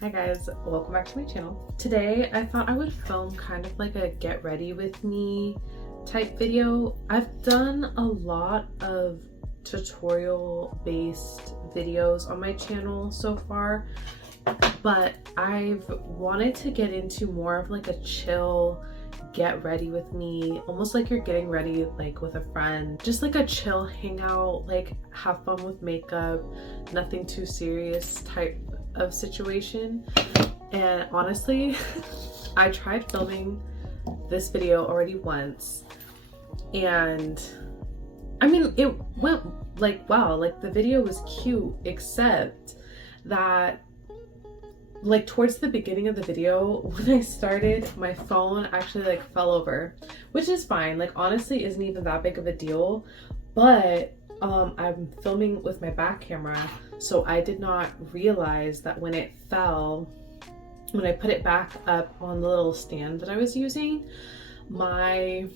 Hi guys, welcome back to my channel. Today I thought I would film kind of like a get ready with me type video. I've done a lot of tutorial based videos on my channel so far, but I've wanted to get into more of like a chill get ready with me, almost like you're getting ready like with a friend, just like a chill hangout, like have fun with makeup, nothing too serious type of situation. And honestly, I tried filming this video already once, and I mean it went like wow, like the video was cute, except that like towards the beginning of the video when I started, my phone actually like fell over, which is fine, like honestly isn't even that big of a deal, but I'm filming with my back camera, so I did not realize that when it fell, when I put it back up on the little stand that I was using, my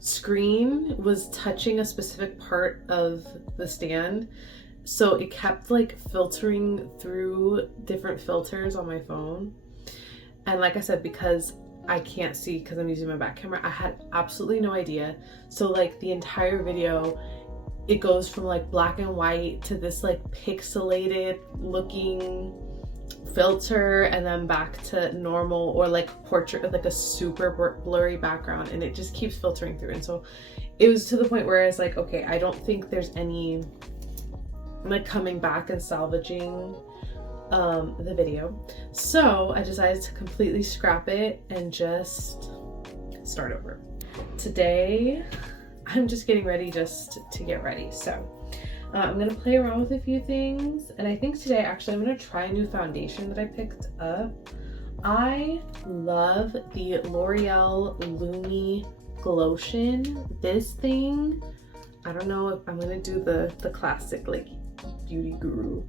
screen was touching a specific part of the stand, so it kept like filtering through different filters on my phone. And like I said, because I can't see because I'm using my back camera, I had absolutely no idea. So like the entire video, it goes from like black and white to this like pixelated looking filter, and then back to normal or like portrait, like a super blurry background, and it just keeps filtering through. And so it was to the point where I was like, okay, I don't think there's any like coming back and salvaging the video. So I decided to completely scrap it and just start over. Today I'm just getting ready just to get ready. So I'm gonna play around with a few things, and I think today actually I'm gonna try a new foundation that I picked up. I love the L'Oreal Lumi Glotion. This thing, I don't know if I'm gonna do the classic like beauty guru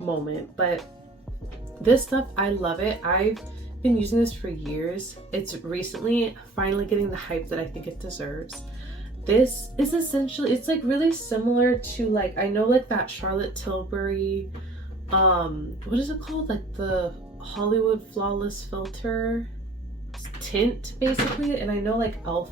moment, but this stuff, I love it. I've been using this for years. It's recently finally getting the hype that I think it deserves. This is essentially, it's like really similar to like, I know like that Charlotte Tilbury, what is it called? Like the Hollywood Flawless Filter tint basically. And I know like e.l.f.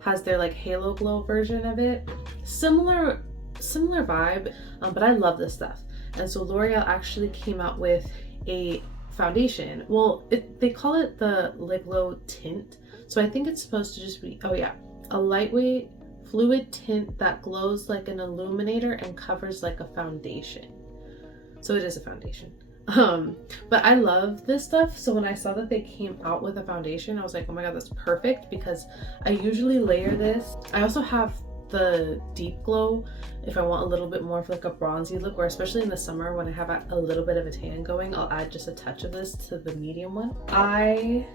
has their like Halo Glow version of it. Similar vibe, but I love this stuff. And so L'Oreal actually came out with a foundation. Well, they call it the Lip Glow tint. So I think it's supposed to just be, oh yeah, a lightweight fluid tint that glows like an illuminator and covers like a foundation. So it is a foundation. But I love this stuff. So when I saw that they came out with a foundation, I was like, oh my god, that's perfect, because I usually layer this. I also have the Deep Glow if I want a little bit more of like a bronzy look, or especially in the summer when I have a little bit of a tan going, I'll add just a touch of this to the medium one. I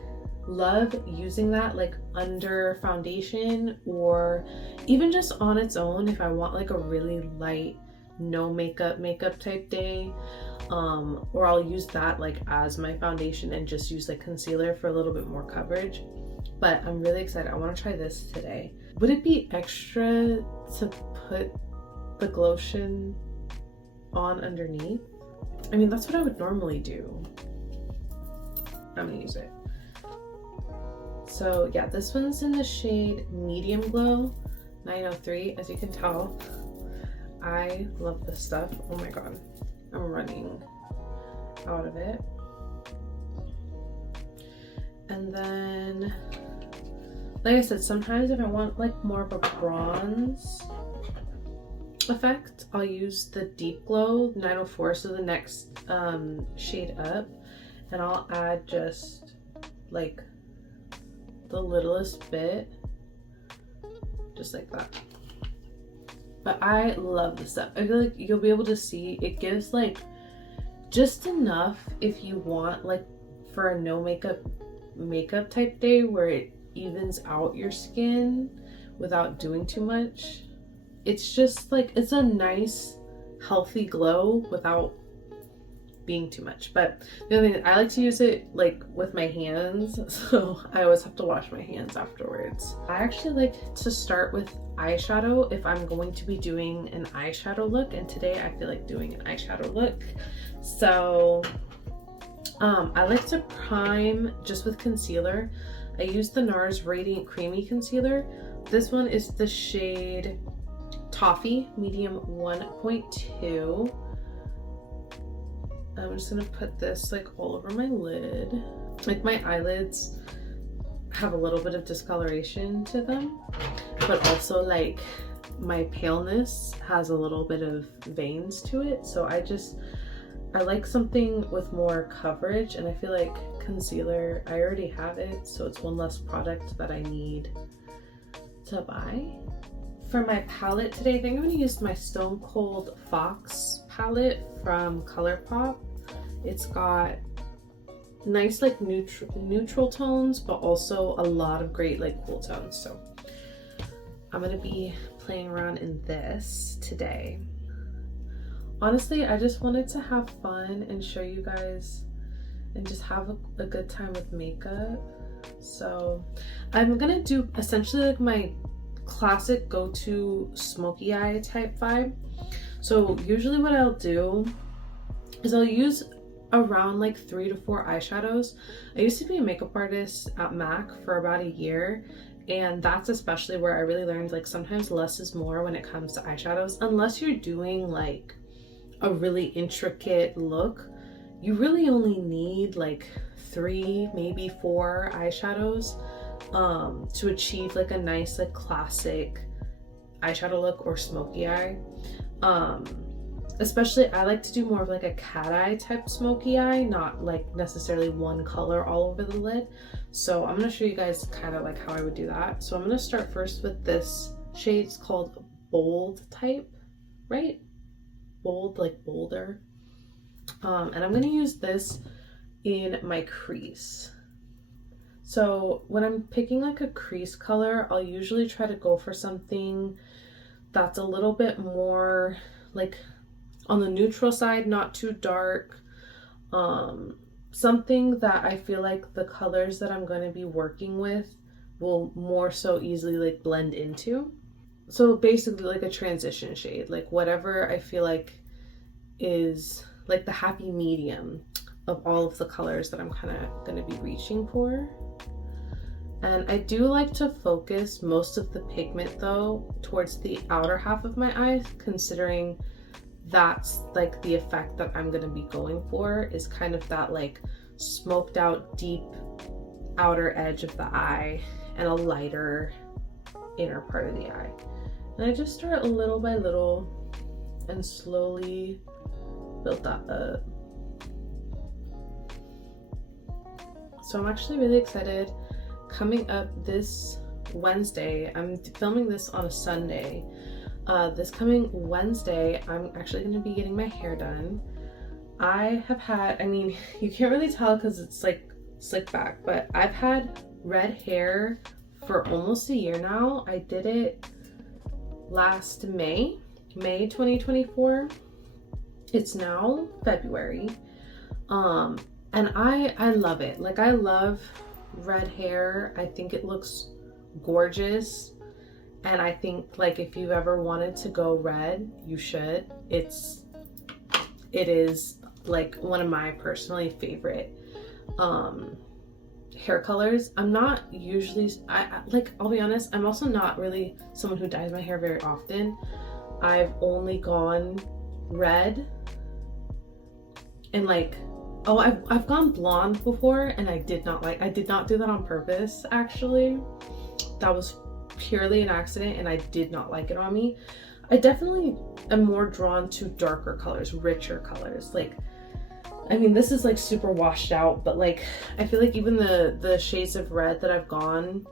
love using that like under foundation, or even just on its own if I want like a really light no makeup type day, or I'll use that like as my foundation and just use like concealer for a little bit more coverage. But I'm really excited. I want to try this today. Would it be extra to put the Glotion on underneath? I mean, that's what I would normally do. I'm gonna use it. So yeah, this one's in the shade Medium Glow 903. As you can tell, I love this stuff. Oh my god, I'm running out of it. And then, like I said, sometimes if I want like more of a bronze effect, I'll use the Deep Glow 904, so the next shade up, and I'll add just like the littlest bit, just like that. But I love this stuff. I feel like you'll be able to see it gives like just enough if you want like for a no makeup type day where it evens out your skin without doing too much. It's just like, it's a nice healthy glow without being too much. But the other thing, I like to use it like with my hands, so I always have to wash my hands afterwards. I actually like to start with eyeshadow if I'm going to be doing an eyeshadow look, and today I feel like doing an eyeshadow look. So I like to prime just with concealer. I use the NARS Radiant Creamy Concealer. This one is the shade Toffee, medium 1.2. I'm just gonna put this like all over my lid. Like my eyelids have a little bit of discoloration to them, but also like my paleness has a little bit of veins to it. So I like something with more coverage, and I feel like concealer, I already have it, so it's one less product that I need to buy. For my palette today, I think I'm going to use my Stone Cold Fox palette from ColourPop. It's got nice like neutral tones, but also a lot of great like cool tones. So I'm going to be playing around in this today. Honestly, I just wanted to have fun and show you guys and just have a good time with makeup. So I'm gonna do essentially like my classic go-to smoky eye type vibe. So usually what I'll do is I'll use around like 3 to 4 eyeshadows. I used to be a makeup artist at MAC for about a year, and that's especially where I really learned like sometimes less is more when it comes to eyeshadows. Unless you're doing like a really intricate look, you really only need like 3, maybe 4 eyeshadows to achieve like a nice like classic eyeshadow look or smoky eye. Especially I like to do more of like a cat eye type smoky eye, not like necessarily one color all over the lid. So I'm going to show you guys kind of like how I would do that. So I'm going to start first with this shade. It's called Bold type, right? Bold, like bolder. And I'm going to use this in my crease. So when I'm picking like a crease color, I'll usually try to go for something that's a little bit more like on the neutral side, not too dark. Something that I feel like the colors that I'm going to be working with will more so easily like blend into. So basically like a transition shade, like whatever I feel like is like the happy medium of all of the colors that I'm kind of going to be reaching for. And I do like to focus most of the pigment though towards the outer half of my eyes, considering that's like the effect that I'm going to be going for, is kind of that like smoked out deep outer edge of the eye and a lighter inner part of the eye. And I just start little by little and slowly build that up. So I'm actually really excited. Coming up this Wednesday, I'm filming this on a Sunday. This coming Wednesday, I'm actually going to be getting my hair done. I have had, I mean, you can't really tell because it's like slick back, but I've had red hair for almost a year now. I did it last May 2024. It's now February. And I love it. Like I love red hair. I think it looks gorgeous. And I think like if you've ever wanted to go red, you should. It is like one of my personally favorite hair colors. I'm not usually, I'll be honest, I'm also not really someone who dyes my hair very often. I've only gone red and like, oh, I've gone blonde before, and I did not do that on purpose actually. That was purely an accident and I did not like it on me. I definitely am more drawn to darker colors, richer colors. Like, I mean, this is like super washed out, but like I feel like even the shades of red that I've gone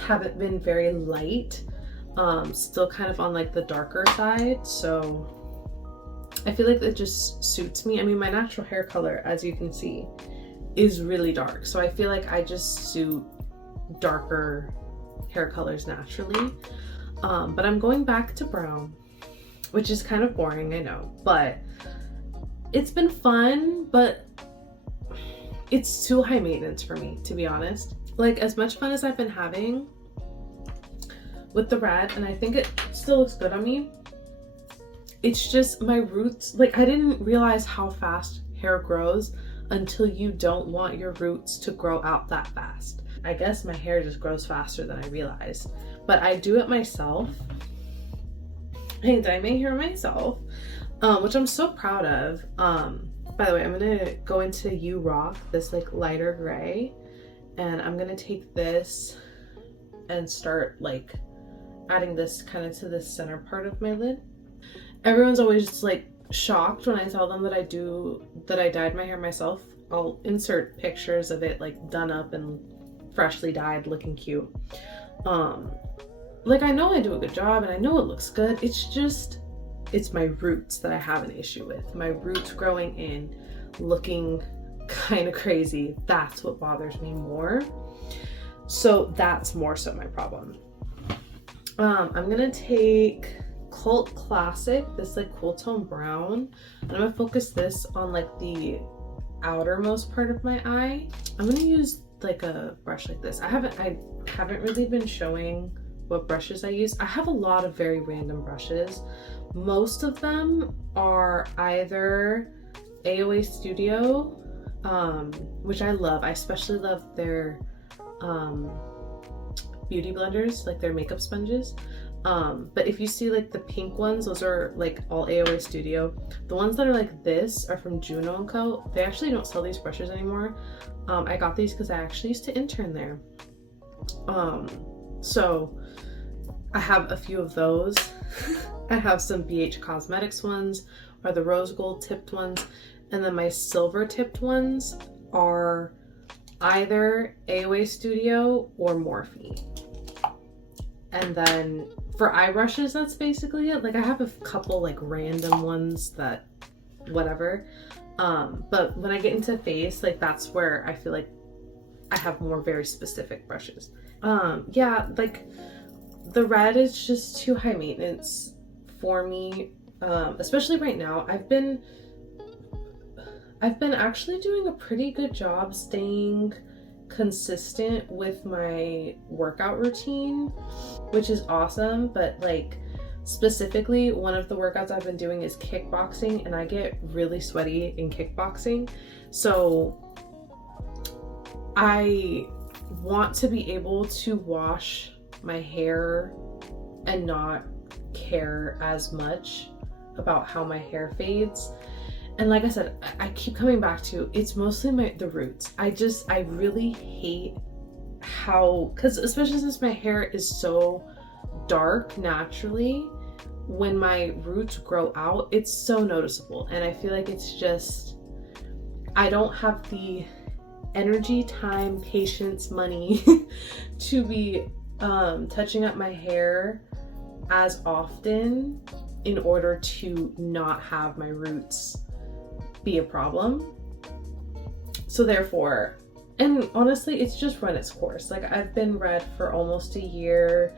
haven't been very light. Still kind of on like the darker side. So I feel like it just suits me. I mean, my natural hair color, as you can see, is really dark. So I feel like I just suit darker hair colors naturally. But I'm going back to brown, which is kind of boring, I know, but it's been fun, but it's too high maintenance for me, to be honest. Like, as much fun as I've been having with the red, and I think it still looks good on me, it's just my roots. Like, I didn't realize how fast hair grows until you don't want your roots to grow out that fast. I guess my hair just grows faster than I realize, but I do it myself. I dye my hair myself, which I'm so proud of. By the way, I'm gonna go into You Rock, this like lighter gray, and I'm gonna take this and start like adding this kind of to the center part of my lid. Everyone's always just like shocked when I tell them that I dyed my hair myself. I'll insert pictures of it like done up and freshly dyed, looking cute. Like I know I do a good job and I know it looks good. It's my roots that I have an issue with. My roots growing in, looking kind of crazy. That's what bothers me more. So that's more so my problem. I'm gonna take Cult Classic, this like cool tone brown. I'm gonna focus this on like the outermost part of my eye. I'm gonna use like a brush like this. I haven't really been showing what brushes I use. I have a lot of very random brushes. Most of them are either AOA Studio, which I love. I especially love their beauty blenders, like their makeup sponges. But if you see like the pink ones, those are like all AOA Studio. The ones that are like this are from Juno & Co. They actually don't sell these brushes anymore. I got these because I actually used to intern there. So I have a few of those. I have some BH Cosmetics ones, or the rose gold tipped ones, and then my silver tipped ones are either AOA Studio or Morphe. And then for eye brushes, that's basically it. Like I have a couple like random ones that whatever. But when I get into face, like that's where I feel like I have more very specific brushes. Yeah, like the red is just too high maintenance for me. Especially right now. I've been actually doing a pretty good job staying consistent with my workout routine, which is awesome. But like specifically, one of the workouts I've been doing is kickboxing, and I get really sweaty in kickboxing. So I want to be able to wash my hair and not care as much about how my hair fades. And like I said, I keep coming back to, it's mostly the roots. I really hate how, because especially since my hair is so dark naturally, when my roots grow out, it's so noticeable. And I feel like it's just, I don't have the energy, time, patience, money to be touching up my hair as often in order to not have my roots be a problem. So therefore, and honestly, it's just run its course. Like I've been red for almost a year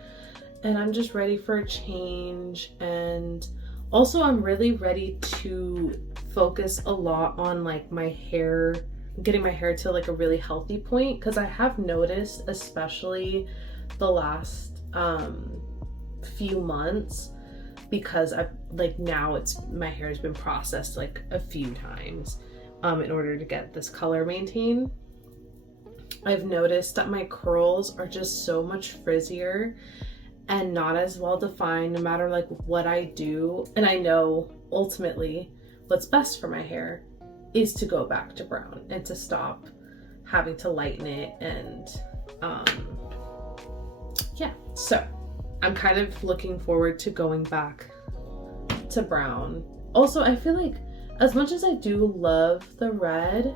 and I'm just ready for a change. And also I'm really ready to focus a lot on like my hair, getting my hair to like a really healthy point, because I have noticed, especially the last few months, because I've like now my hair has been processed like a few times in order to get this color maintained. I've noticed that my curls are just so much frizzier and not as well defined no matter like what I do. And I know ultimately what's best for my hair is to go back to brown and to stop having to lighten it. And yeah, so I'm kind of looking forward to going back to brown. Also, I feel like as much as I do love the red,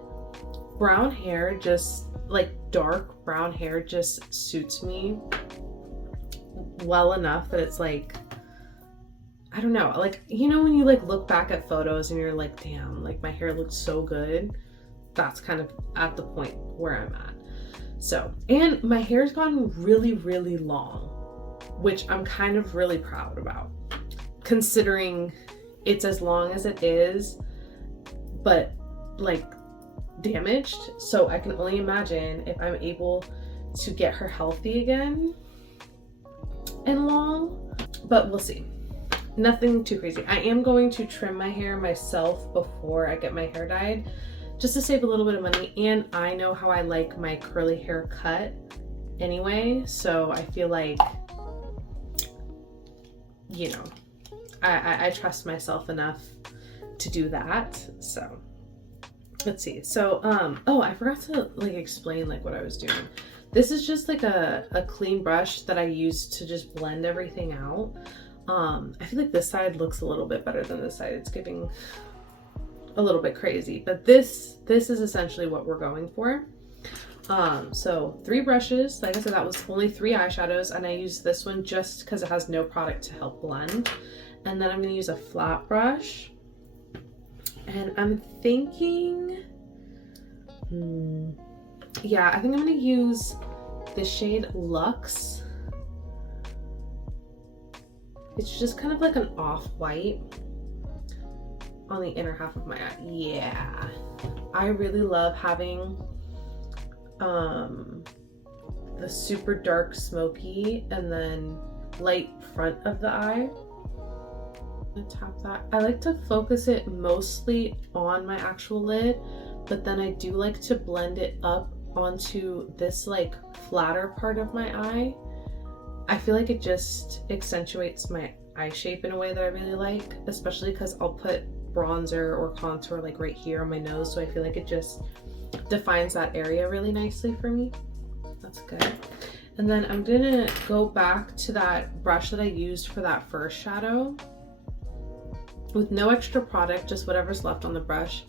brown hair, just like dark brown hair, just suits me well enough that it's like, I don't know, like, you know, when you like look back at photos and you're like, damn, like my hair looks so good. That's kind of at the point where I'm at. So, and my hair's gotten really, really long, which I'm kind of really proud about, considering it's as long as it is, but like damaged. So I can only imagine if I'm able to get her healthy again and long, but we'll see. Nothing too crazy. I am going to trim my hair myself before I get my hair dyed, just to save a little bit of money. And I know how I like my curly hair cut anyway, so I feel like, you know, I trust myself enough to do that. So let's see. So oh, I forgot to like explain like what I was doing. This is just like a clean brush that I use to just blend everything out. I feel like this side looks a little bit better than this side. It's giving a little bit crazy, but this is essentially what we're going for. So 3 brushes. Like I said, that was only 3 eyeshadows, and I used this one just because it has no product to help blend. And then I'm going to use a flat brush, and I'm thinking, yeah, I think I'm going to use the shade Luxe. It's just kind of like an off-white on the inner half of my eye. Yeah, I really love having the super dark smoky and then light front of the eye. I'm gonna tap that. I like to focus it mostly on my actual lid, but then I do like to blend it up onto this like flatter part of my eye. I feel like it just accentuates my eye shape in a way that I really like, especially because I'll put bronzer or contour like right here on my nose, so I feel like it just defines that area really nicely for me. That's good. And then I'm gonna go back to that brush that I used for that first shadow with no extra product, just whatever's left on the brush,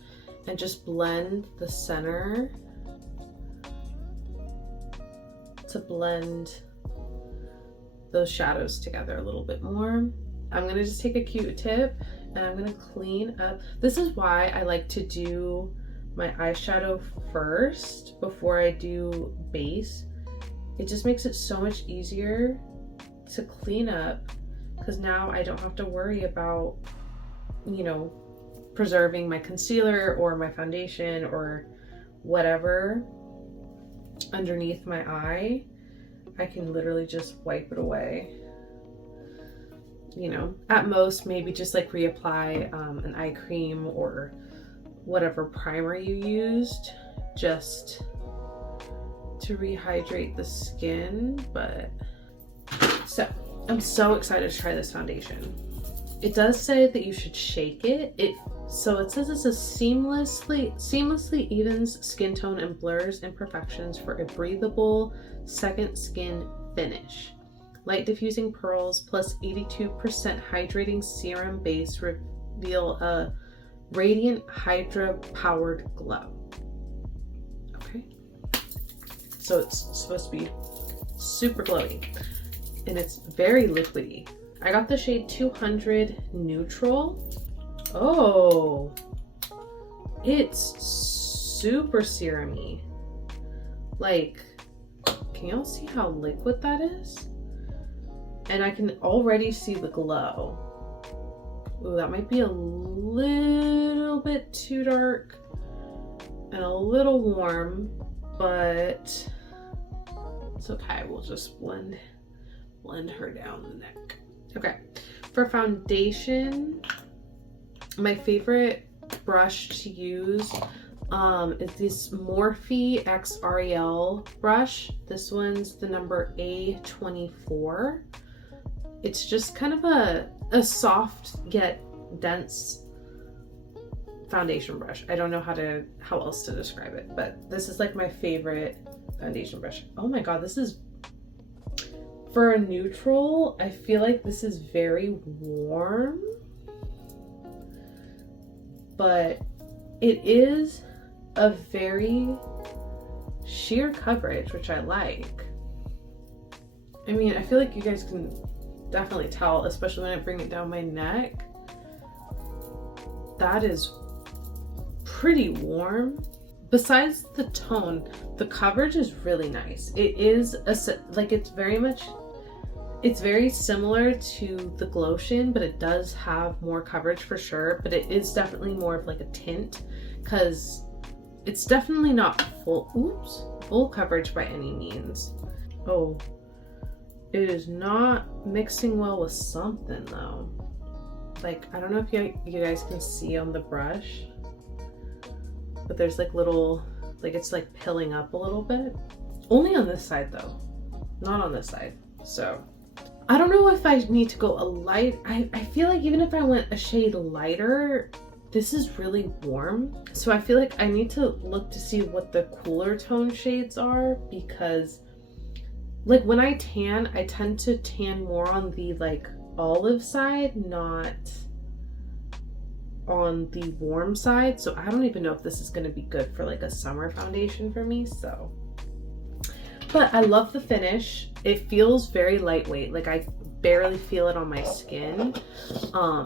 and just blend the center to blend those shadows together a little bit more. I'm gonna just take a Q-tip and I'm gonna clean up. This is why I like to do my eyeshadow first before I do base. It just makes it so much easier to clean up, because now I don't have to worry about, you know, preserving my concealer or my foundation or whatever underneath my eye. I can literally just wipe it away. You know, at most maybe just like reapply an eye cream or whatever primer you used just to rehydrate the skin. But so I'm so excited to try this foundation. It does say that you should shake it. So it says it's a seamlessly evens skin tone and blurs imperfections for a breathable second skin finish. Light diffusing pearls plus 82% hydrating serum base reveal a radiant Hydra powered glow. Okay, so it's supposed to be super glowy and it's very liquidy. I got the shade 200 Neutral. Oh, it's super serum-y. Like, can y'all see how liquid that is? And I can already see the glow. Ooh, that might be a little bit too dark and a little warm, but it's okay. We'll just blend her down the neck. Okay, for foundation, my favorite brush to use is this Morphe X REL brush. This one's the number A24. It's just kind of a soft yet dense foundation brush. I don't know how else to describe it, but this is like my favorite foundation brush. Oh my god, this is, for a neutral, I feel like this is very warm, but it is a very sheer coverage, which I like. I mean, I feel like you guys can definitely tell, especially when I bring it down my neck. That is pretty warm. Besides the tone, the coverage is really nice. It is like it's very similar to the Glotion, but it does have more coverage for sure. But it is definitely more of like a tint, because it's definitely not full coverage by any means. Oh, it is not mixing well with something though. Like, I don't know if you guys can see on the brush, but there's like little, like it's like pilling up a little bit. Only on this side though, not on this side. So I don't know if I need to go a light. I feel like even if I went a shade lighter, this is really warm. So I feel like I need to look to see what the cooler tone shades are, because like when I tan, I tend to tan more on the like olive side, not on the warm side. So I don't even know if this is going to be good for like a summer foundation for me. So, but I love the finish. It feels very lightweight. Like I barely feel it on my skin.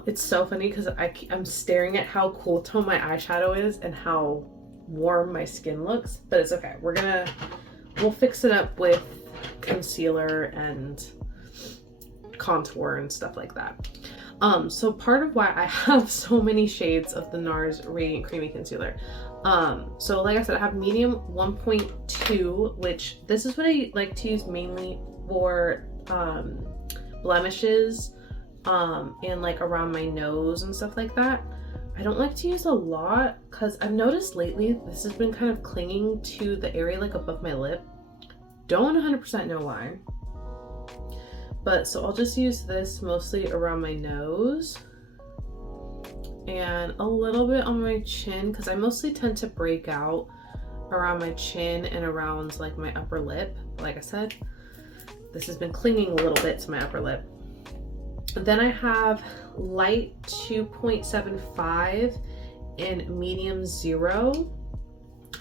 It's so funny because I'm staring at how cool tone my eyeshadow is and how warm my skin looks, but it's okay. We'll fix it up with concealer and contour and stuff like that. So part of why I have so many shades of the NARS Radiant Creamy Concealer. So like I said, I have medium 1.2, which this is what I like to use mainly for blemishes and like around my nose and stuff like that. I don't like to use a lot because I've noticed lately this has been kind of clinging to the area like above my lip. Don't 100% know why. But so I'll just use this mostly around my nose and a little bit on my chin, because I mostly tend to break out around my chin and around like my upper lip. Like I said, this has been clinging a little bit to my upper lip. And then I have light 2.75 and medium 0.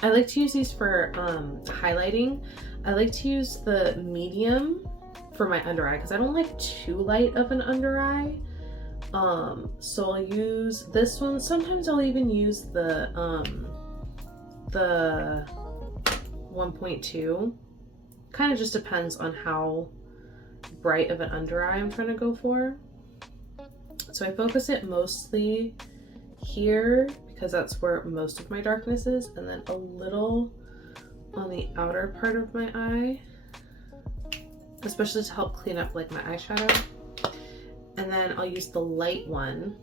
I like to use these for highlighting. I like to use the medium for my under eye because I don't like too light of an under eye. So I'll use this one. Sometimes I'll even use the 1.2. Kind of just depends on how bright of an under eye I'm trying to go for. So I focus it mostly here because that's where most of my darkness is, and then a little on the outer part of my eye, especially to help clean up like my eyeshadow. And then I'll use the light one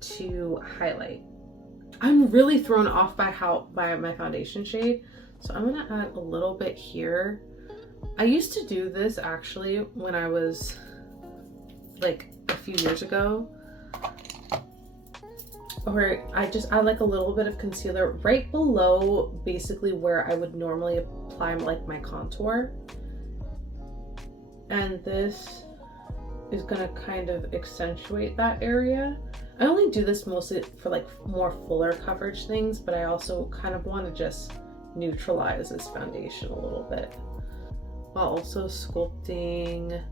to highlight. I'm really thrown off by my foundation shade, so I'm gonna add a little bit here. I used to do this actually when I was like a few years ago, or I just add like a little bit of concealer right below basically where I would normally apply like my contour. And this is gonna kind of accentuate that area. I only do this mostly for like more fuller coverage things, but I also kind of want to just neutralize this foundation a little bit while also sculpting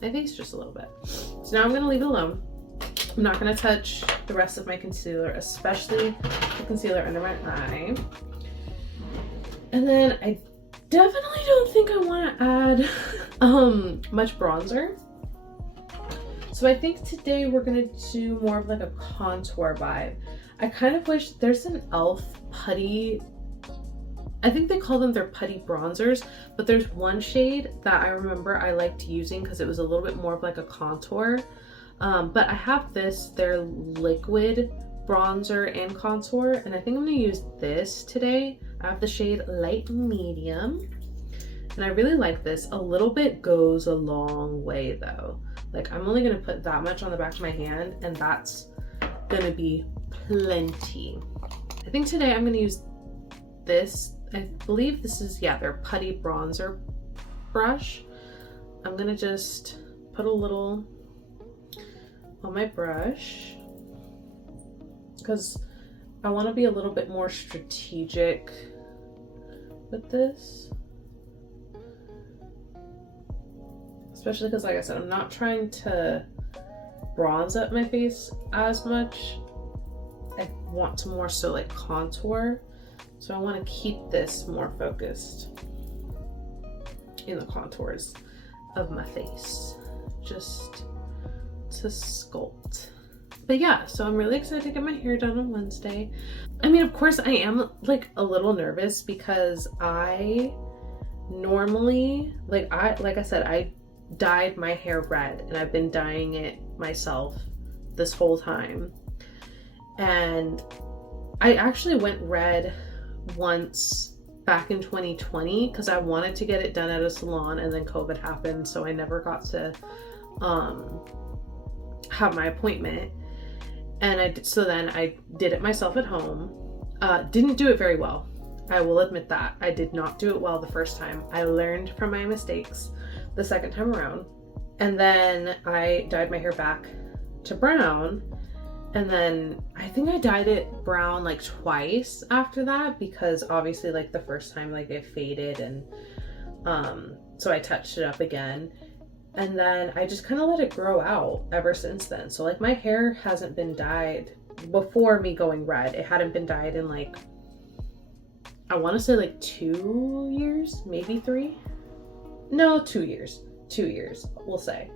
my face just a little bit. So now I'm gonna leave it alone. I'm not gonna touch the rest of my concealer, especially the concealer under my eye. And then I definitely don't think I want to add much bronzer. So I think today we're gonna do more of like a contour vibe. I kind of wish there's an e.l.f. putty, I think they call them their putty bronzers, but there's one shade that I remember I liked using because it was a little bit more of like a contour. But I have their liquid bronzer and contour, and I think I'm gonna use this today. I have the shade light medium, and I really like this. A little bit goes a long way though. Like I'm only gonna put that much on the back of my hand, and that's gonna be plenty. I think today I'm gonna use this. I believe this is, yeah, their putty bronzer brush. I'm gonna just put a little on my brush because I want to be a little bit more strategic with this, especially because, like I said, I'm not trying to bronze up my face as much. I want to more so like contour, so I want to keep this more focused in the contours of my face, just to sculpt. But yeah, so I'm really excited to get my hair done on Wednesday. I mean, of course I am like a little nervous because I normally, like I said, I dyed my hair red and I've been dyeing it myself this whole time. And I actually went red once back in 2020 because I wanted to get it done at a salon, and then COVID happened, so I never got to have my appointment. And so then I did it myself at home. Didn't do it very well. I will admit that. I did not do it well the first time. I learned from my mistakes the second time around. And then I dyed my hair back to brown. And then I think I dyed it brown like twice after that, because obviously like the first time like it faded, and so I touched it up again. And then I just kind of let it grow out ever since then. So like my hair hasn't been dyed before me going red. It hadn't been dyed in like, I want to say like 2 years, maybe 3. No, 2 years. 2 years, we'll say.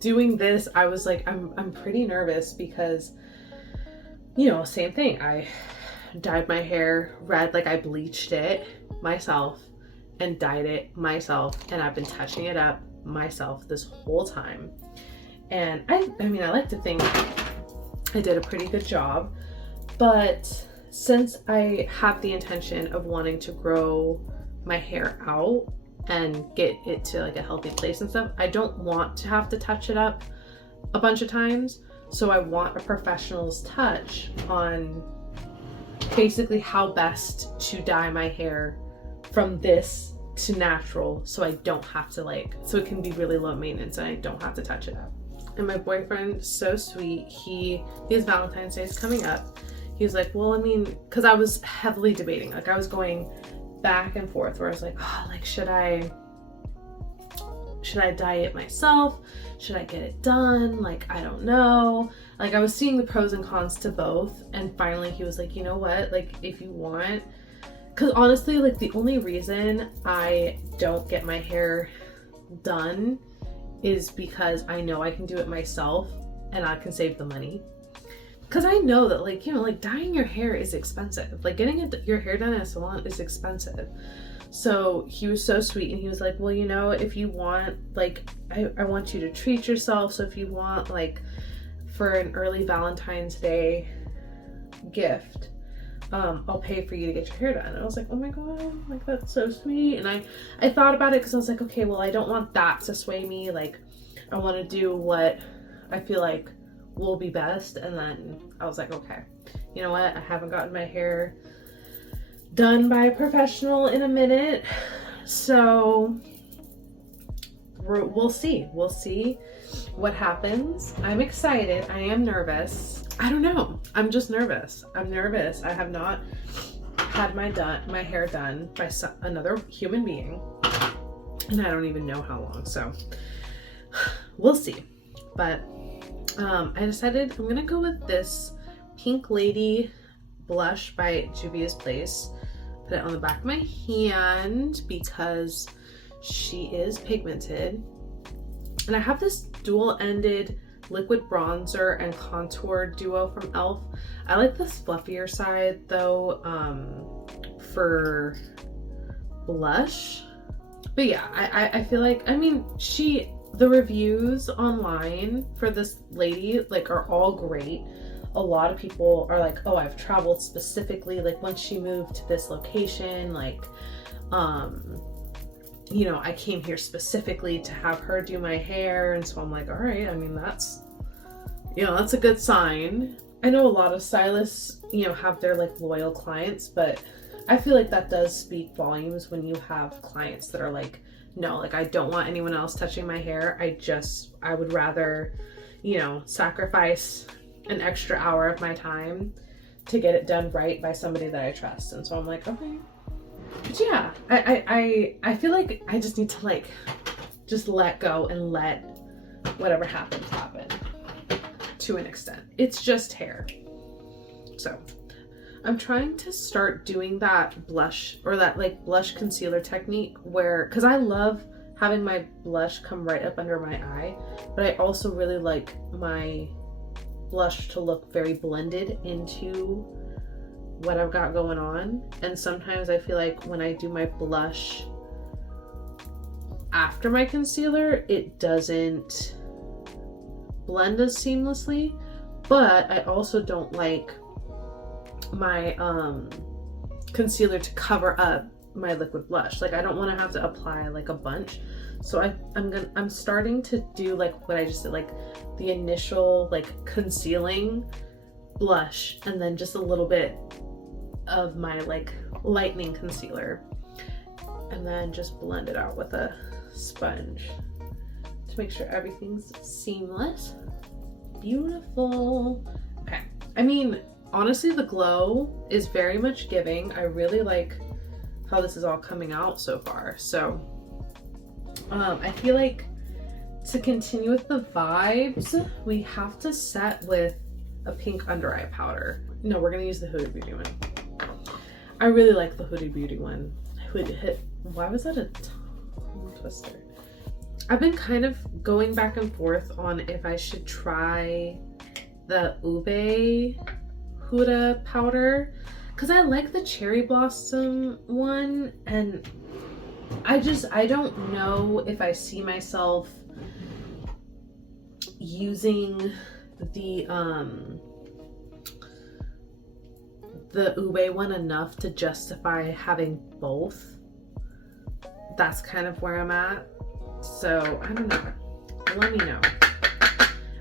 Doing this, I was like, I'm pretty nervous because, you know, same thing. I dyed my hair red, like I bleached it myself and dyed it myself, and I've been touching it up myself this whole time. And I mean, I like to think I did a pretty good job, but since I have the intention of wanting to grow my hair out and get it to like a healthy place and stuff, I don't want to have to touch it up a bunch of times. So I want a professional's touch on basically how best to dye my hair from this to natural, so I don't have to like, so it can be really low maintenance and I don't have to touch it up. And my boyfriend, so sweet, his Valentine's Day is coming up. He was like, well, I mean, because I was heavily debating, like I was going back and forth where I was like, oh, like should I dye it myself? Should I get it done? Like, I don't know. Like I was seeing the pros and cons to both, and finally he was like, you know what, like if you want, because honestly, like the only reason I don't get my hair done is because I know I can do it myself and I can save the money. Because I know that, like, you know, like dyeing your hair is expensive. Like getting your hair done at a salon is expensive. So he was so sweet, and he was like, well, you know, if you want, like, I want you to treat yourself. So if you want, like, for an early Valentine's Day gift, I'll pay for you to get your hair done. And I was like, oh my god, like that's so sweet. And I thought about it because I was like, okay, well, I don't want that to sway me. Like I want to do what I feel like will be best. And then I was like, okay, you know what, I haven't gotten my hair done by a professional in a minute, so we'll see what happens. I'm excited. I am nervous. I don't know, I'm just nervous. I'm nervous. I have not had my hair done by another human being, and I don't even know how long, so we'll see. But I decided I'm gonna go with this Pink Lady blush by Juvia's Place. Put it on the back of my hand because she is pigmented. And I have this dual-ended liquid bronzer and contour duo from e.l.f. I like this fluffier side though for blush. But yeah, I feel like, I mean, the reviews online for this lady like are all great. A lot of people are like, oh, I've traveled specifically, like when she moved to this location, like you know, I came here specifically to have her do my hair. And so I'm like, all right, I mean, that's, you know, that's a good sign. I know a lot of stylists, you know, have their like loyal clients, but I feel like that does speak volumes when you have clients that are like, no, like I don't want anyone else touching my hair. I would rather, you know, sacrifice an extra hour of my time to get it done right by somebody that I trust. And so I'm like, okay. But yeah, I feel like I just need to like just let go and let whatever happens happen to an extent. It's just hair. So I'm trying to start doing that blush or that like blush concealer technique where, because I love having my blush come right up under my eye, but I also really like my blush to look very blended into what I've got going on. And sometimes I feel like when I do my blush after my concealer, it doesn't blend as seamlessly. But I also don't like my concealer to cover up my liquid blush. Like I don't want to have to apply like a bunch. So I'm starting to do like what I just did, like the initial like concealing blush, and then just a little bit of my like lightening concealer, and then just blend it out with a sponge to make sure everything's seamless. Beautiful. Okay. I mean, honestly, the glow is very much giving. I really like how this is all coming out so far. So I feel like to continue with the vibes, we have to set with a pink under eye powder. No, we're gonna use the Huda Beauty one. I really like the Huda Beauty one. Why was that a tongue twister? I've been kind of going back and forth on if I should try the Ube Huda powder, because I like the Cherry Blossom one, and I don't know if I see myself using the Ube one enough to justify having both. That's kind of where I'm at. So I don't know. Let me know.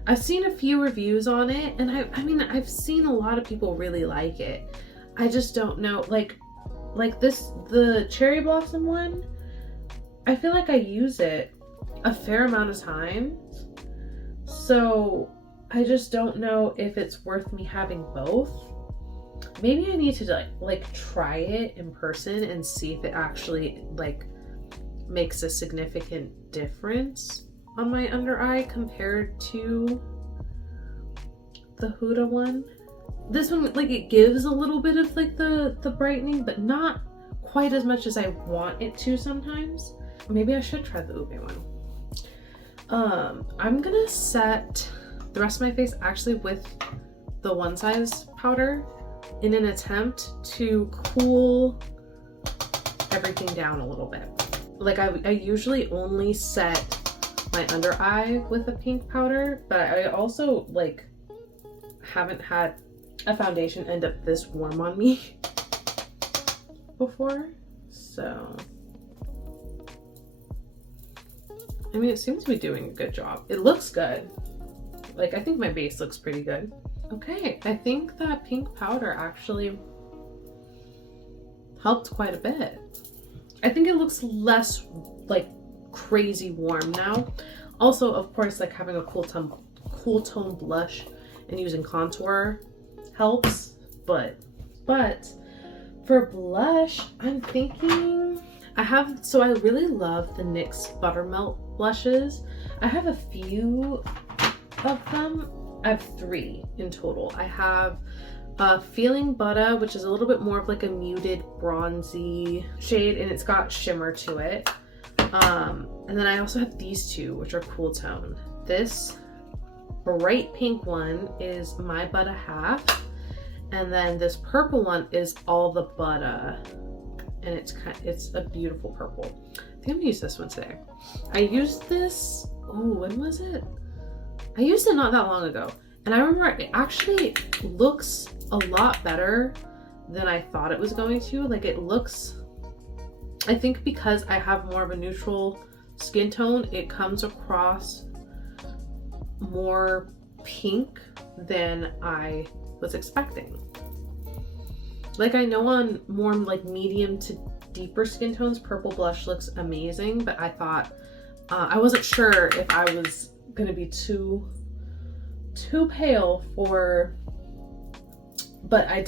I've seen a few reviews on it, and I mean, I've seen a lot of people really like it. I just don't know, like this, the Cherry Blossom one, I feel like I use it a fair amount of times. So I just don't know if it's worth me having both. Maybe I need to like try it in person and see if it actually like makes a significant difference on my under eye compared to the Huda one. This one, like, it gives a little bit of like the brightening, but not quite as much as I want it to sometimes. Maybe I should try the Ube one. I'm gonna set the rest of my face actually with the One Size powder in an attempt to cool everything down a little bit. Like I usually only set my under eye with a pink powder, but I also like haven't had a foundation end up this warm on me before. So I mean, it seems to be doing a good job. It looks good. Like, I think my base looks pretty good. Okay, I think that pink powder actually helped quite a bit. I think it looks less like crazy warm now. Also, of course, like having a cool tone blush and using contour helps, but for blush, I'm thinking so I really love the NYX Buttermelt blushes. I have a few of them. I have 3 in total. I have Feeling Butter, which is a little bit more of like a muted bronzy shade, and it's got shimmer to it. And then I also have these 2, which are cool toned. This bright pink one is My Butter Half, and then this purple one is All the Butter, and it's a beautiful purple. I think I'm gonna use this one today. I used this, when was it? I used it not that long ago, and I remember it actually looks a lot better than I thought it was going to. Like, it looks, I think because I have more of a neutral skin tone, it comes across more pink than I was expecting. Like, I know on more like medium to deeper skin tones, purple blush looks amazing, but I thought, I wasn't sure if I was gonna be too pale for, but I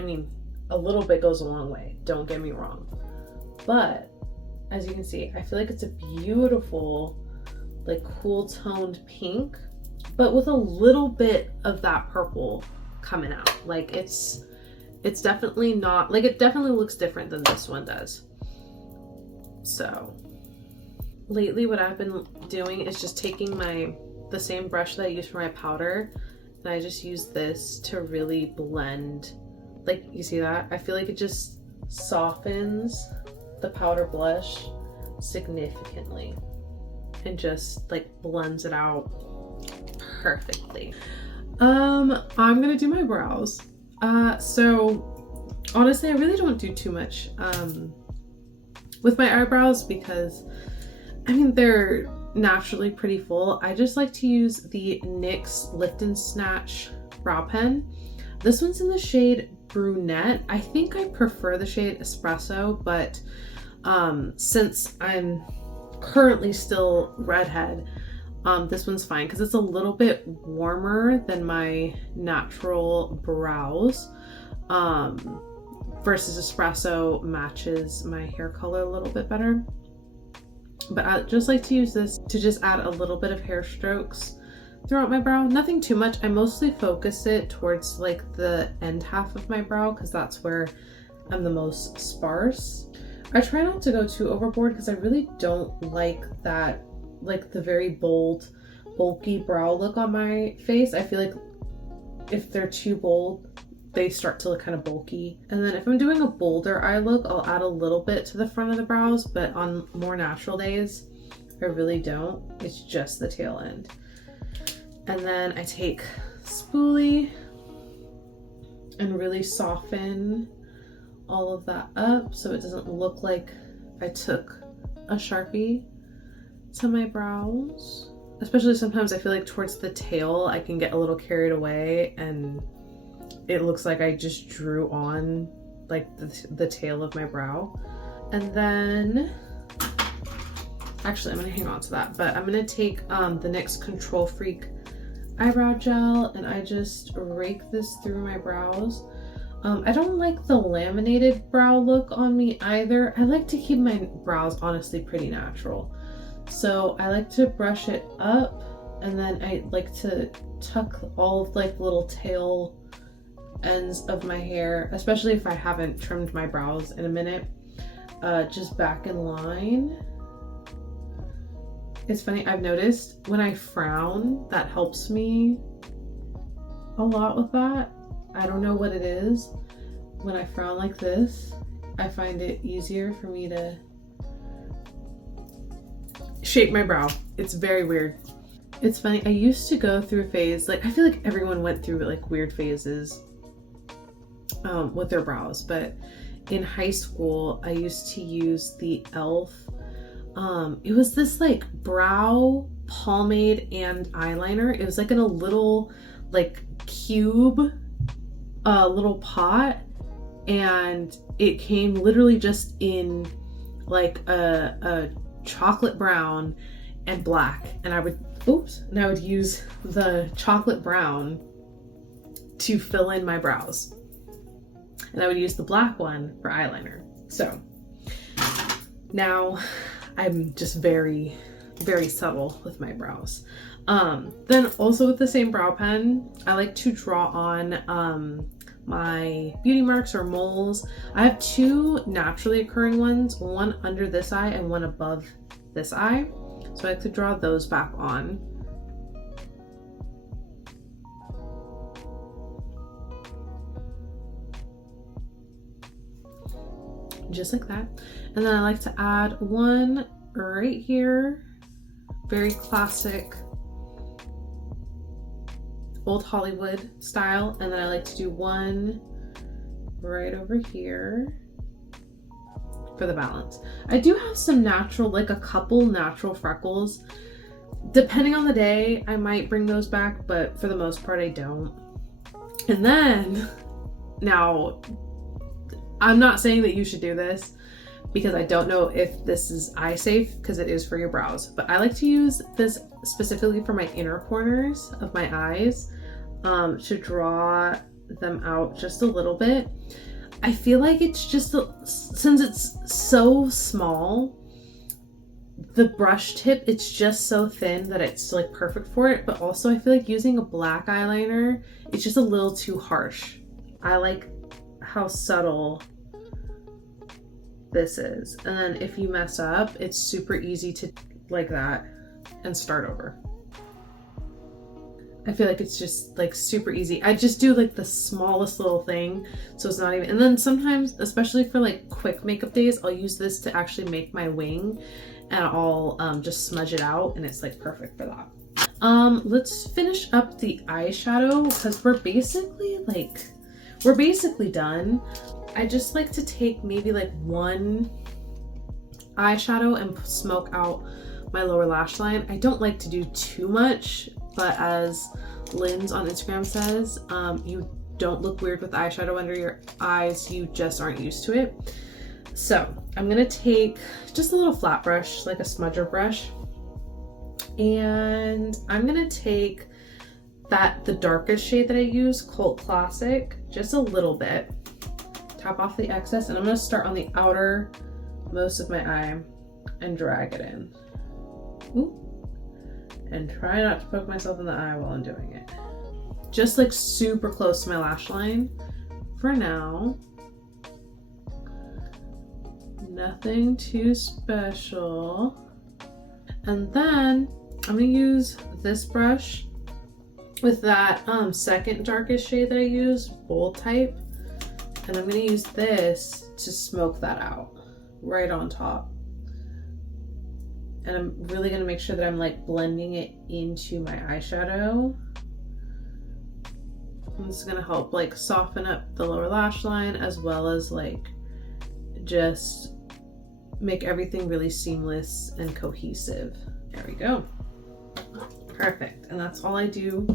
mean, a little bit goes a long way, don't get me wrong. But as you can see, I feel like it's a beautiful, like, cool toned pink, but with a little bit of that purple coming out. Like, it's definitely not, like, it definitely looks different than this one does. So lately what I've been doing is just taking the same brush that I use for my powder, and I just use this to really blend. Like, you see that? I feel like it just softens the powder blush significantly and just like blends it out perfectly. I'm gonna do my brows. So honestly, I really don't do too much with my eyebrows because, I mean, they're naturally pretty full. I just like to use the NYX Lift and Snatch brow pen. This one's in the shade Brunette. I think I prefer the shade Espresso, but since I'm currently still redhead, this one's fine because it's a little bit warmer than my natural brows. Versus Espresso matches my hair color a little bit better. But I just like to use this to just add a little bit of hair strokes throughout my brow. Nothing too much. I mostly focus it towards like the end half of my brow because that's where I'm the most sparse. I try not to go too overboard because I really don't like that, like the very bold, bulky brow look on my face. I feel like if they're too bold, they start to look kind of bulky. And then if I'm doing a bolder eye look, I'll add a little bit to the front of the brows, but on more natural days, I really don't. It's just the tail end. And then I take spoolie and really soften all of that up so it doesn't look like I took a Sharpie to my brows. Especially sometimes I feel like towards the tail, I can get a little carried away and it looks like I just drew on like the tail of my brow. And then, actually I'm gonna hang on to that, but I'm gonna take the NYX Control Freak eyebrow gel and I just rake this through my brows. I don't like the laminated brow look on me either. I like to keep my brows honestly pretty natural. So I like to brush it up and then I like to tuck all of like the little tail ends of my hair, especially if I haven't trimmed my brows in a minute, just back in line. It's funny, I've noticed when I frown, that helps me a lot with that. I don't know what it is. When I frown like this, I find it easier for me to shape my brow. It's very weird. It's funny, I used to go through a phase, like I feel like everyone went through like weird phases with their brows, but in high school I used to use the e.l.f. It was this like brow pomade and eyeliner. It was like in a little like cube little pot, and it came literally just in like a chocolate brown and black, and I would use the chocolate brown to fill in my brows. And I would use the black one for eyeliner. So now I'm just very, very subtle with my brows. Then also with the same brow pen, I like to draw on my beauty marks or moles. I have two naturally occurring ones, one under this eye and one above this eye. So I like to draw those back on. Just like that. And then I like to add one right here, very classic old Hollywood style, and then I like to do one right over here for the balance. I do have some natural, like a couple natural freckles. Depending on the day, I might bring those back, but for the most part I don't. And then, now, I'm not saying that you should do this because I don't know if this is eye safe, because it is for your brows, but I like to use this specifically for my inner corners of my eyes, to draw them out just a little bit. I feel like it's just, since it's so small, the brush tip, it's just so thin that it's like perfect for it, but also I feel like using a black eyeliner, it's just a little too harsh. I like how subtle this is. And then if you mess up, it's super easy to like that and start over. I feel like it's just like super easy. I just do like the smallest little thing, so it's not even, and then sometimes, especially for like quick makeup days, I'll use this to actually make my wing, and I'll just smudge it out, and it's like perfect for that. Let's finish up the eyeshadow because we're basically like, we're basically done. I just like to take maybe like one eyeshadow and smoke out my lower lash line. I don't like to do too much, but as Lynn's on Instagram says, you don't look weird with eyeshadow under your eyes, you just aren't used to it. So I'm gonna take just a little flat brush, like a smudger brush, and I'm gonna take the darkest shade that I use, Cult Classic, just a little bit, tap off the excess, and I'm gonna start on the outer most of my eye and drag it in. Ooh. And try not to poke myself in the eye while I'm doing it. Just like super close to my lash line for now. Nothing too special. And then I'm gonna use this brush with that second darkest shade that I use, Bold Type. And I'm gonna use this to smoke that out right on top. And I'm really gonna make sure that I'm like blending it into my eyeshadow. And this is gonna help like soften up the lower lash line, as well as like just make everything really seamless and cohesive. There we go. Perfect. And that's all I do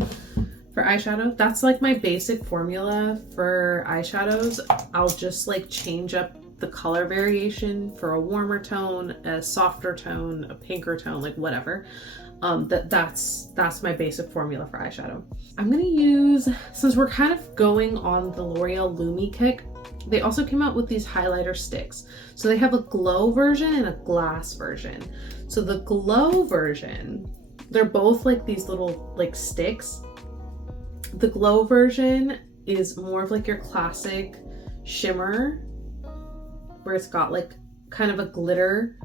for eyeshadow. That's like my basic formula for eyeshadows. I'll just like change up the color variation for a warmer tone, a softer tone, a pinker tone, like whatever. That's my basic formula for eyeshadow. I'm gonna use, since we're kind of going on the L'Oreal Lumi kick, they also came out with these highlighter sticks. So they have a glow version and a glass version. So the glow version, they're both like these little like sticks. The glow version is more of like your classic shimmer, where it's got like kind of a glitter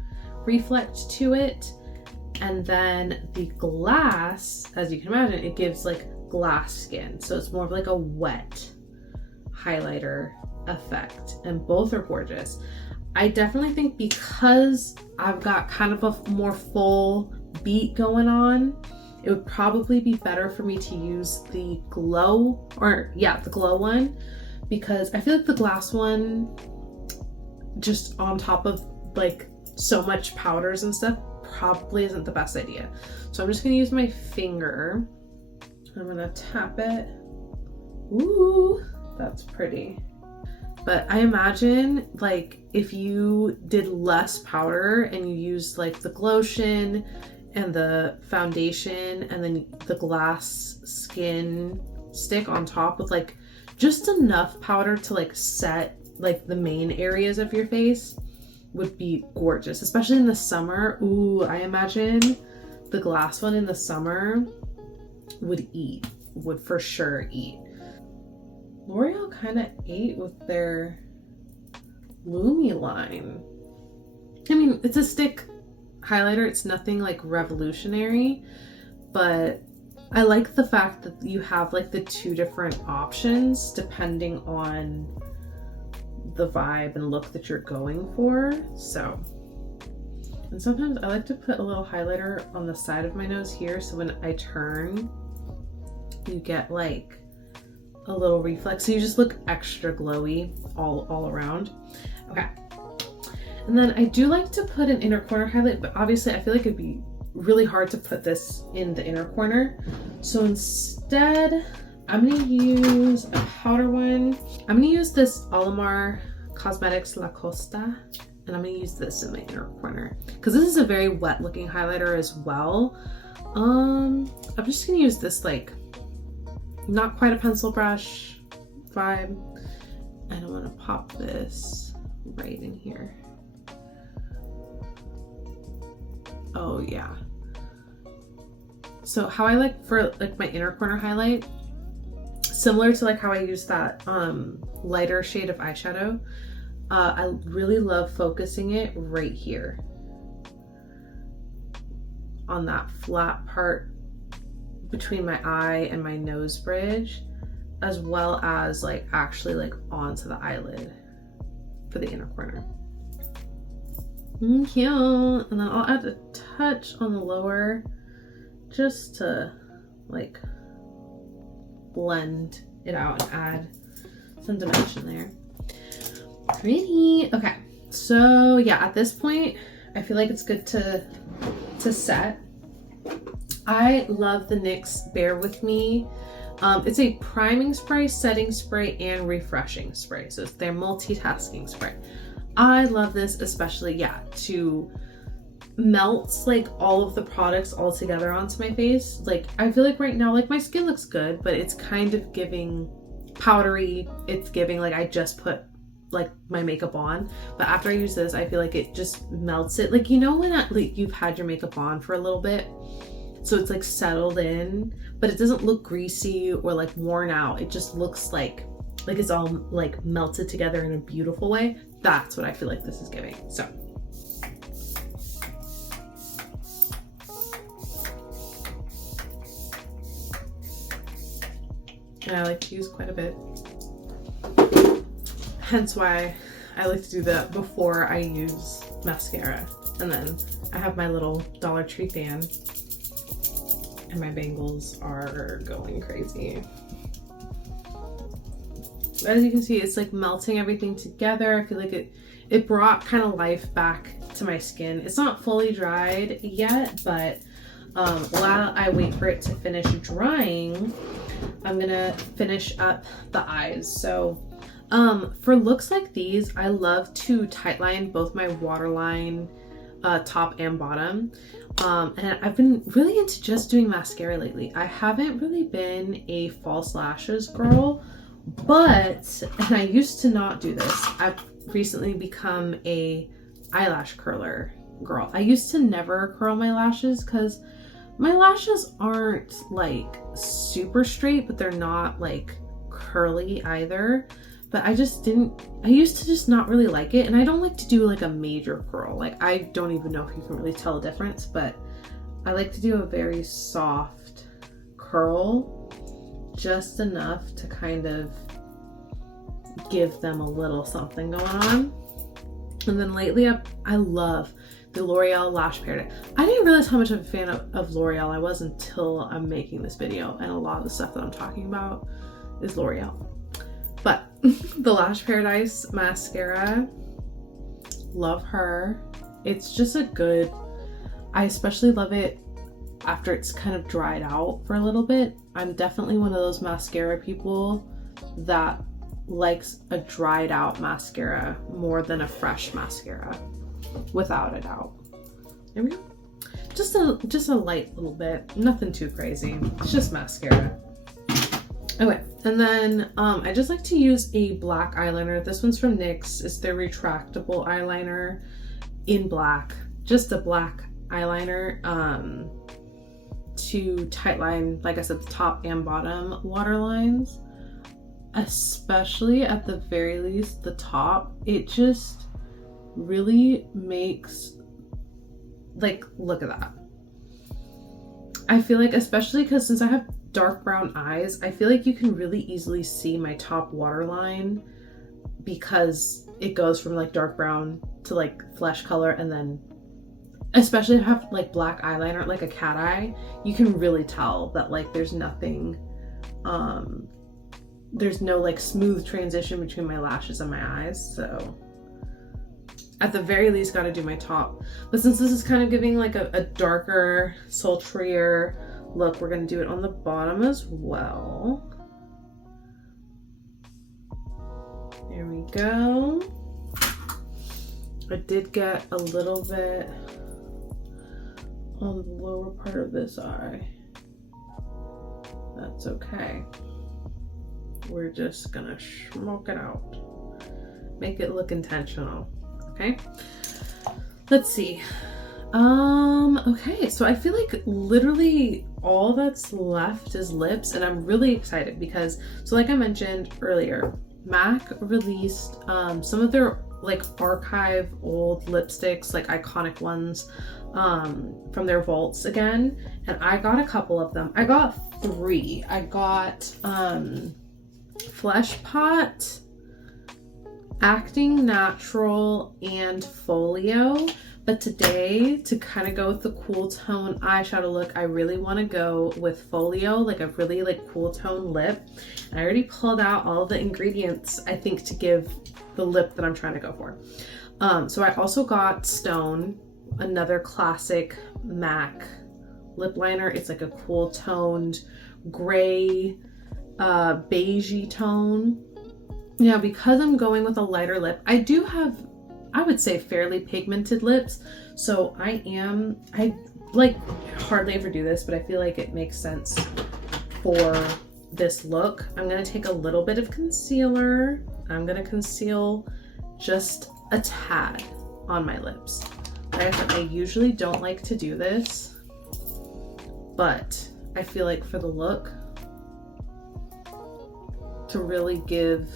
reflect to it. And then the glass, as you can imagine, it gives like glass skin. So it's more of like a wet highlighter effect, and both are gorgeous. I definitely think because I've got kind of a more full beat going on, it would probably be better for me to use the glow, the glow one, because I feel like the glass one, just on top of like so much powders and stuff, probably isn't the best idea. So I'm just gonna use my finger. I'm gonna tap it. Ooh, that's pretty. But I imagine like if you did less powder and you used like the Glotion and the foundation and then the glass skin stick on top with like just enough powder to like set like the main areas of your face, would be gorgeous, especially in the summer. Ooh, I imagine the glass one in the summer would for sure eat. L'Oreal kind of ate with their Lumi line. I mean, it's a stick highlighter. It's nothing like revolutionary, but I like the fact that you have like the two different options depending on the vibe and look that you're going for. So, and sometimes I like to put a little highlighter on the side of my nose here, so when I turn, you get like a little reflex, so you just look extra glowy all around. Okay, and then I do like to put an inner corner highlight, but obviously I feel like it'd be really hard to put this in the inner corner, so instead I'm gonna use a powder one. I'm gonna use this Alamar Cosmetics La Costa, and I'm gonna use this in my inner corner because this is a very wet looking highlighter as well. I'm just gonna use this like not quite a pencil brush vibe, and I'm gonna pop this right in here. Oh yeah. So how I like for like my inner corner highlight, similar to like how I use that lighter shade of eyeshadow, I really love focusing it right here on that flat part between my eye and my nose bridge, as well as like actually like onto the eyelid for the inner corner. Cute. And then I'll add a touch on the lower just to like blend it out and add some dimension there. Pretty. Okay, so yeah, at this point I feel like it's good to set. I love the NYX Bear With Me. It's a priming spray, setting spray, and refreshing spray. So it's their multitasking spray. I love this especially, yeah, to melt like all of the products all together onto my face. Like I feel like right now, like my skin looks good, but it's kind of giving powdery. It's giving like I just put like my makeup on, but after I use this, I feel like it just melts it. Like, you know, when like you've had your makeup on for a little bit, so it's like settled in, but it doesn't look greasy or like worn out. It just looks like it's all like melted together in a beautiful way. That's what I feel like this is giving. So and I like to use quite a bit. Hence why I like to do that before I use mascara. And then I have my little Dollar Tree fan and my bangles are going crazy. As you can see, it's like melting everything together. I feel like it brought kind of life back to my skin. It's not fully dried yet, but while I wait for it to finish drying, I'm gonna finish up the eyes. So for looks like these, I love to tightline both my waterline, top and bottom. And I've been really into just doing mascara lately. I haven't really been a false lashes girl, but, and I used to not do this. I've recently become a eyelash curler girl. I used to never curl my lashes because my lashes aren't like super straight, but they're not like curly either. But I used to just not really like it. And I don't like to do like a major curl. Like I don't even know if you can really tell the difference, but I like to do a very soft curl, just enough to kind of give them a little something going on. And then lately I love the L'Oreal Lash Paradise. I didn't realize how much of a fan of L'Oreal I was until I'm making this video, and a lot of the stuff that I'm talking about is L'Oreal. But the Lash Paradise mascara, love her. It's just a good, I especially love it after it's kind of dried out for a little bit. I'm definitely one of those mascara people that likes a dried out mascara more than a fresh mascara, without a doubt. There we go. Just a light little bit, nothing too crazy. It's just mascara. Okay, and then I just like to use a black eyeliner. This one's from NYX. It's their retractable eyeliner in black. Just a black eyeliner to tightline, like I said, the top and bottom waterlines. Especially at the very least the top. It just really makes, like, look at that. I feel like, especially because since I have dark brown eyes, I feel like you can really easily see my top waterline because it goes from like dark brown to like flesh color, and then especially if I have like black eyeliner, like a cat eye, you can really tell that like there's nothing, there's no like smooth transition between my lashes and my eyes. So at the very least, got to do my top. But since this is kind of giving like a darker, sultrier look, we're going to do it on the bottom as well. There we go. I did get a little bit on the lower part of this eye. That's okay. We're just gonna smoke it out. Make it look intentional. Okay. Let's see. Okay, so I feel like literally all that's left is lips, and I'm really excited because, so like I mentioned earlier, MAC released some of their like archive old lipsticks, like iconic ones, from their vaults again, and I got a couple of them. I got 3. I got Flesh Pot, Acting Natural, and Folio. But today, to kind of go with the cool tone eyeshadow look, I really want to go with Folio, like a really like cool tone lip. And I already pulled out all the ingredients, I think, to give the lip that I'm trying to go for. So I also got Stone, another classic MAC lip liner. It's like a cool toned gray, beigey tone. Now, because I'm going with a lighter lip, I do have, I would say, fairly pigmented lips. So I like hardly ever do this, but I feel like it makes sense for this look. I'm gonna take a little bit of concealer. I'm gonna conceal just a tad on my lips. Like I said, I usually don't like to do this, but I feel like for the look, to really give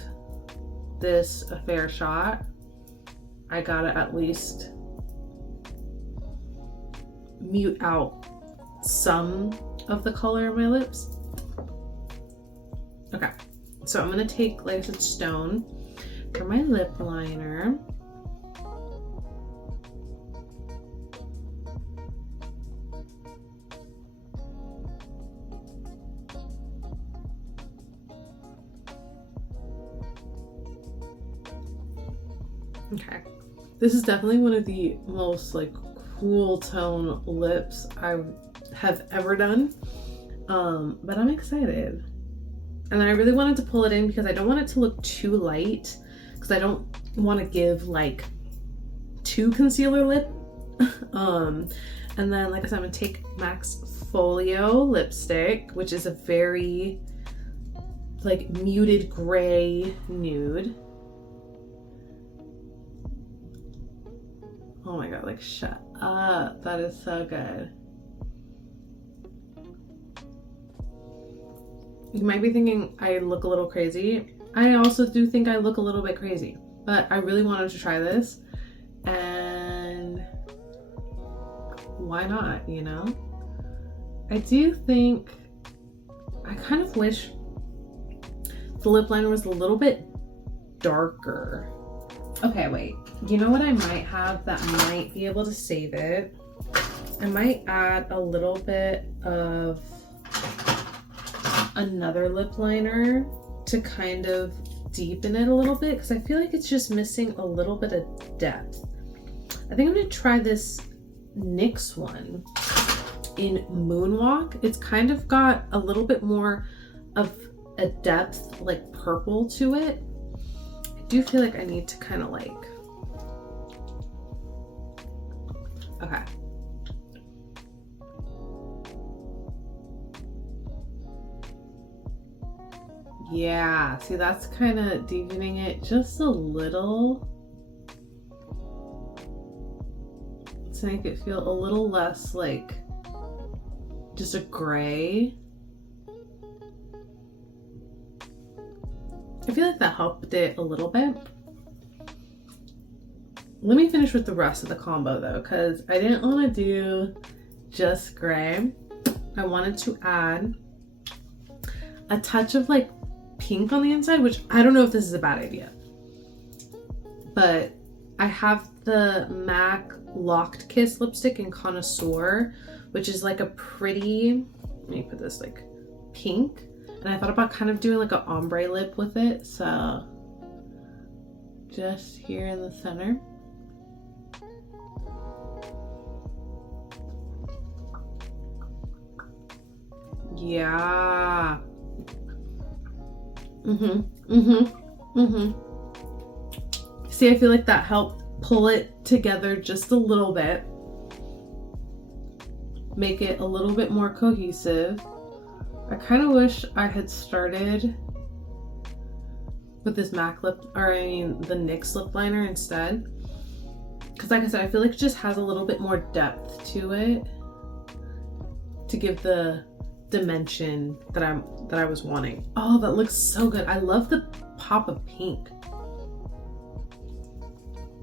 this a fair shot, I gotta at least mute out some of the color in my lips. Okay, so I'm gonna take, like I said, Stone for my lip liner. Okay, this is definitely one of the most like cool tone lips I have ever done, but I'm excited. And I really wanted to pull it in because I don't want it to look too light, because I don't want to give like too concealer lip. And then, like I said, I'm gonna take MAC's Folio lipstick, which is a very like muted gray nude. Oh my god, like shut up. That is so good. You might be thinking I look a little crazy. I also do think I look a little bit crazy, but I really wanted to try this, and why not, you know? I do think, I kind of wish the lip liner was a little bit darker. Okay, wait. You know what I might have that might be able to save it? I might add a little bit of another lip liner to kind of deepen it a little bit, because I feel like it's just missing a little bit of depth. I think I'm gonna try this NYX one in Moonwalk. It's kind of got a little bit more of a depth, like purple to it. I do feel like I need to kind of like, okay. Yeah, see, that's kind of deepening it just a little to make it feel a little less like just a gray. I feel like that helped it a little bit. Let me finish with the rest of the combo though, because I didn't want to do just gray. I wanted to add a touch of like pink on the inside, which I don't know if this is a bad idea, but I have the MAC Locked Kiss lipstick in Connoisseur, which is like a pretty, let me put this like pink, and I thought about kind of doing like an ombre lip with it, so just here in the center. Yeah. See, I feel like that helped pull it together just a little bit, make it a little bit more cohesive. I kind of wish I had started with this MAC lip, or I mean the NYX lip liner instead, because like I said, I feel like it just has a little bit more depth to it to give the dimension that I was wanting. Oh, that looks so good. I love the pop of pink.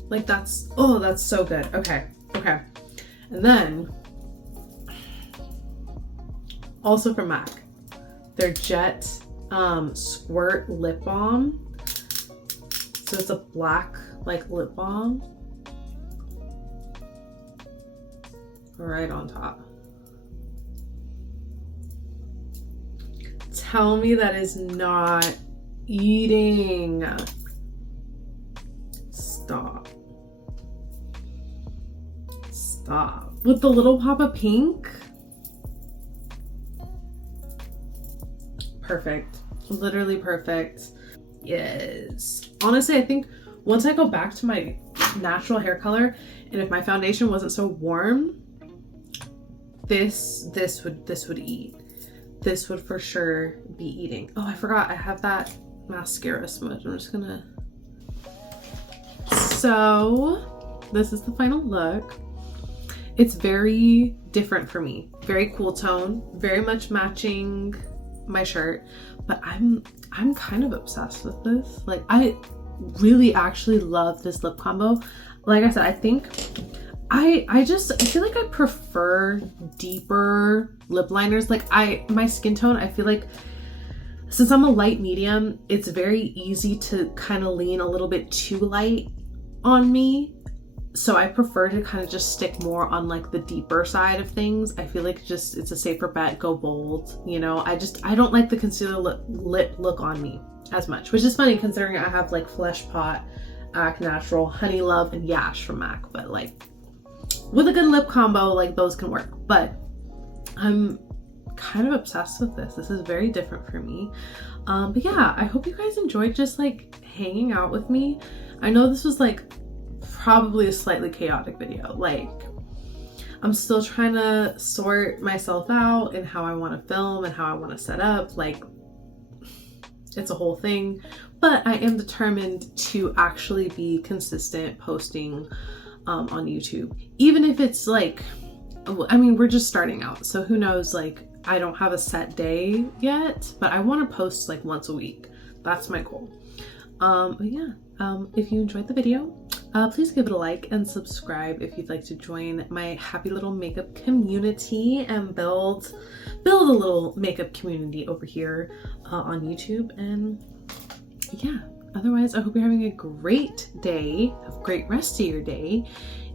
Like that's, oh, that's so good. Okay. And then also from MAC, their Jet Squirt Lip Balm. So it's a black like lip balm. right on top. Tell me that is not eating. Stop. Stop. With the little pop of pink. Perfect. Literally perfect. Yes. Honestly, I think once I go back to my natural hair color, and if my foundation wasn't so warm, this would eat. This would for sure be eating. Oh, I forgot I have that mascara smudge. I'm just gonna. So this is the final look. It's very different for me. Very cool tone, very much matching my shirt, but I'm kind of obsessed with this. Like, I really actually love this lip combo. Like I said, I think I feel like I prefer deeper lip liners. Like, my skin tone, I feel like since I'm a light medium, it's very easy to kind of lean a little bit too light on me. So I prefer to kind of just stick more on like the deeper side of things. I feel like just it's a safer bet, go bold, you know. I don't like the concealer lip look on me as much, which is funny considering I have like Flesh Pot, Act Natural, Honey Love, and Yash from MAC. But like with a good lip combo, like those can work. But I'm kind of obsessed with this. This is very different for me. But yeah, I hope you guys enjoyed just like hanging out with me. I know this was like probably a slightly chaotic video. Like, I'm still trying to sort myself out and how I want to film and how I want to set up. Like, it's a whole thing, but I am determined to actually be consistent posting on YouTube, even if it's like, I mean, we're just starting out, so who knows, like, I don't have a set day yet, but I want to post like once a week. That's my goal. But yeah, if you enjoyed the video, please give it a like and subscribe if you'd like to join my happy little makeup community and build a little makeup community over here on YouTube. And yeah, otherwise, I hope you're having a great day, a great rest of your day.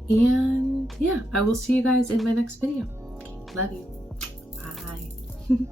And yeah, I will see you guys in my next video. Okay, love you. Bye.